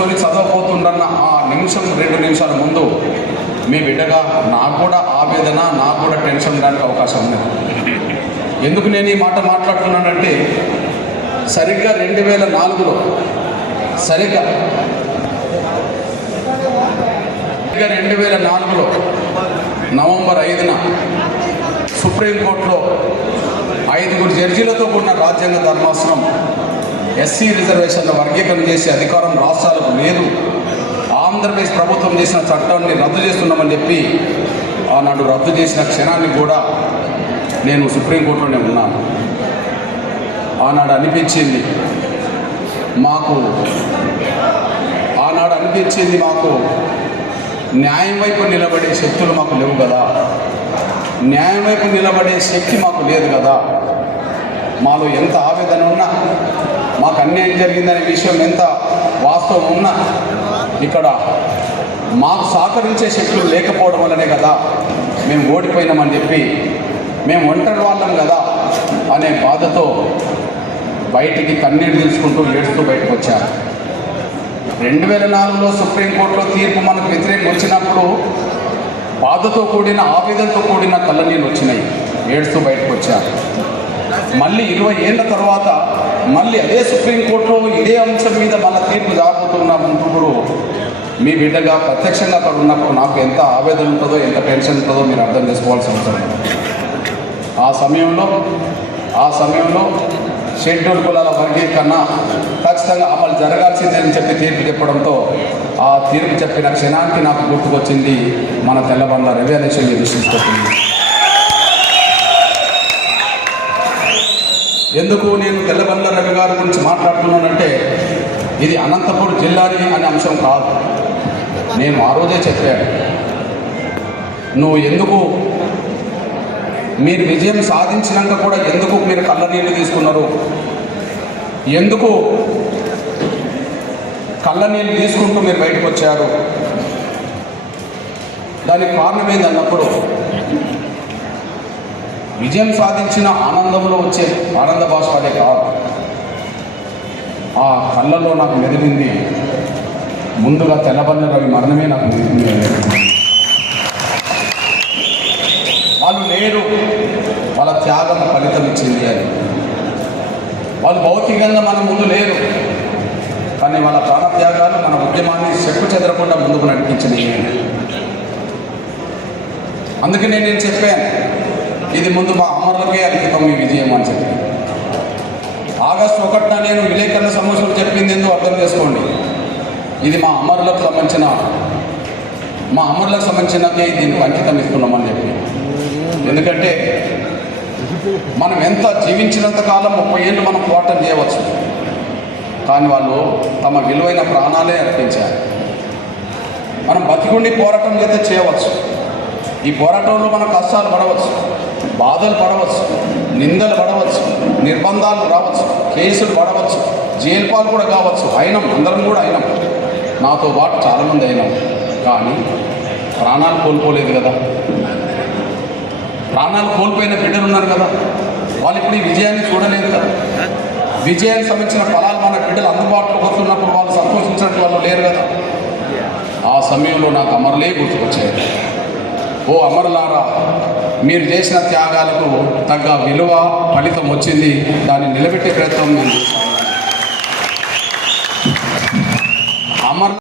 కూర్చొని చదవబోతుండన్న ఆ నిమిషం రెండు నిమిషాల ముందు మీ బిడ్డగా నాకు కూడా ఆవేదన నాకు కూడా టెన్షన్ ఉండడానికి అవకాశం ఉంది ఎందుకు నేను ఈ మాట మాట్లాడుతున్నానంటే సరిగ్గా రెండు వేల నాలుగులో సరిగ్గా సరిగ్గా రెండు వేల నాలుగులో నవంబర్ ఐదున సుప్రీంకోర్టులో ఐదుగురు జడ్జీలతో కూడిన రాజ్యాంగ ధర్మాసనం ఎస్సీ రిజర్వేషన్ల వర్గీకరణ చేసే అధికారం రాష్ట్రాలకు లేదు ఆంధ్రప్రదేశ్ ప్రభుత్వం చేసిన చట్టాన్ని రద్దు చేస్తున్నామని చెప్పి ఆనాడు రద్దు చేసిన క్షణాన్ని కూడా నేను సుప్రీంకోర్టులోనే ఉన్నాను ఆనాడు అనిపించింది మాకు ఆనాడు అనిపించింది మాకు న్యాయం వైపు నిలబడే శక్తులు మాకు లేవు కదా న్యాయం వైపు నిలబడే శక్తి మాకు లేదు కదా మాలో ఎంత ఆవేదన ఉన్నా మాకు అన్యాయం జరిగిందనే విషయం ఎంత వాస్తవం ఉన్నా ఇక్కడ మాకు సహకరించే శక్తులు లేకపోవడం వల్లనే కదా మేము ఓడిపోయినామని చెప్పి మేము ఒంటరి వాళ్ళం కదా అనే బాధతో బయటికి కన్నీరు తీసుకుంటూ ఏడుస్తూ బయటకు వచ్చారు రెండు వేల నాలుగులో సుప్రీంకోర్టులో తీర్పు మనకు వ్యతిరేకం వచ్చినప్పుడు బాధతో కూడిన ఆవేదనతో కూడిన కళ్ళనీళ్ళు వచ్చినాయి ఏడుస్తూ బయటకు వచ్చారు మళ్ళీ ఇరవై ఏళ్ళ తర్వాత మళ్ళీ అదే సుప్రీంకోర్టులో ఇదే అంశం మీద మన తీర్పు రాబోతున్నప్పుడు మీ బిడ్డగా ప్రత్యక్షంగా అక్కడ ఉన్నప్పుడు నాకు ఎంత ఆవేదన ఉంటుందో ఎంత టెన్షన్ ఉంటుందో మీరు అర్థం చేసుకోవాల్సి ఉంటుంది ఆ సమయంలో ఆ సమయంలో షెడ్యూల్ కులాల వర్గీకరణ ఖచ్చితంగా అమలు జరగాల్సిందే అని చెప్పి తీర్పు చెప్పడంతో ఆ తీర్పు చెప్పిన క్షణానికి నాకు గుర్తుకొచ్చింది మన తెల్లబండ్ల రవి అనేసి విశ్వసిస్తుంది ఎందుకు నేను తెల్లబండ రవి గారి గురించి మాట్లాడుతున్నానంటే ఇది అనంతపూర్ జిల్లాని అనే అంశం కాదు నేను ఆ రోజే చెప్పాను నువ్వు ఎందుకు మీరు విజయం సాధించినాక కూడా ఎందుకు మీరు కళ్ళ నీళ్ళు తీసుకున్నారు ఎందుకు కళ్ళ నీళ్ళు తీసుకుంటూ మీరు బయటకు వచ్చారు దానికి కారణం అన్నప్పుడు విజయం సాధించిన ఆనందంలో వచ్చే ఆనంద భాష్పాలే కాదు ఆ కళ్ళలో నాకు మెదిలింది ముందుగా తెల్లబన్న రవి మరణమే నాకు మెదిలింది వాళ్ళు లేరు వాళ్ళ త్యాగం ఫలితం ఇచ్చింది అని వాళ్ళు భౌతికంగా మన ముందు లేరు కానీ వాళ్ళ ప్రాణ త్యాగాలు మన ఉద్యమాన్ని చెట్టు చెదరకుండా ముందుకు నడిపించింది నేను నేను చెప్పాను ఇది ముందు మా అమరులకే అంకితం ఈ విజయం అని చెప్పి ఆగస్టు ఒకటిన నేను విలేకరుల సమస్యలు చెప్పింది ఎందుకు అర్థం చేసుకోండి ఇది మా అమరులకు సంబంధించిన మా అమరులకు సంబంధించినకే దీనికి అంకితం ఇస్తున్నామని చెప్పి ఎందుకంటే మనం ఎంత జీవించినంత కాలం ముప్పై ఏళ్ళు మనం పోరాటం చేయవచ్చు కానీ వాళ్ళు తమ విలువైన ప్రాణాలే అర్పించారు మనం బతికుండి పోరాటం అయితే చేయవచ్చు ఈ పోరాటంలో మనం కష్టాలు పడవచ్చు బాధలు పడవచ్చు నిందలు పడవచ్చు నిర్బంధాలు రావచ్చు కేసులు పడవచ్చు జైలు పాలు కూడా కావచ్చు అయినం అందరం కూడా అయినం నాతో పాటు చాలామంది అయినాం కానీ ప్రాణాలు కోల్పోలేదు కదా ప్రాణాలు కోల్పోయిన బిడ్డలు ఉన్నారు కదా వాళ్ళు ఇప్పుడు ఈ విజయాన్ని చూడలేదు కదా విజయానికి సంబంధించిన ఫలాలు మన బిడ్డలు అందుబాటులోకి వస్తున్నప్పుడు వాళ్ళు సంతోషించినట్టు వాళ్ళు లేరు కదా ఆ సమయంలో నాకు అమరులే గుర్తుకొచ్చాయి ఓ అమరులారా మీరు చేసిన త్యాగాలకు తగ్గ విలువ ఫలితం వచ్చింది దాన్ని నిలబెట్టే ప్రయత్నం నేను చేశాను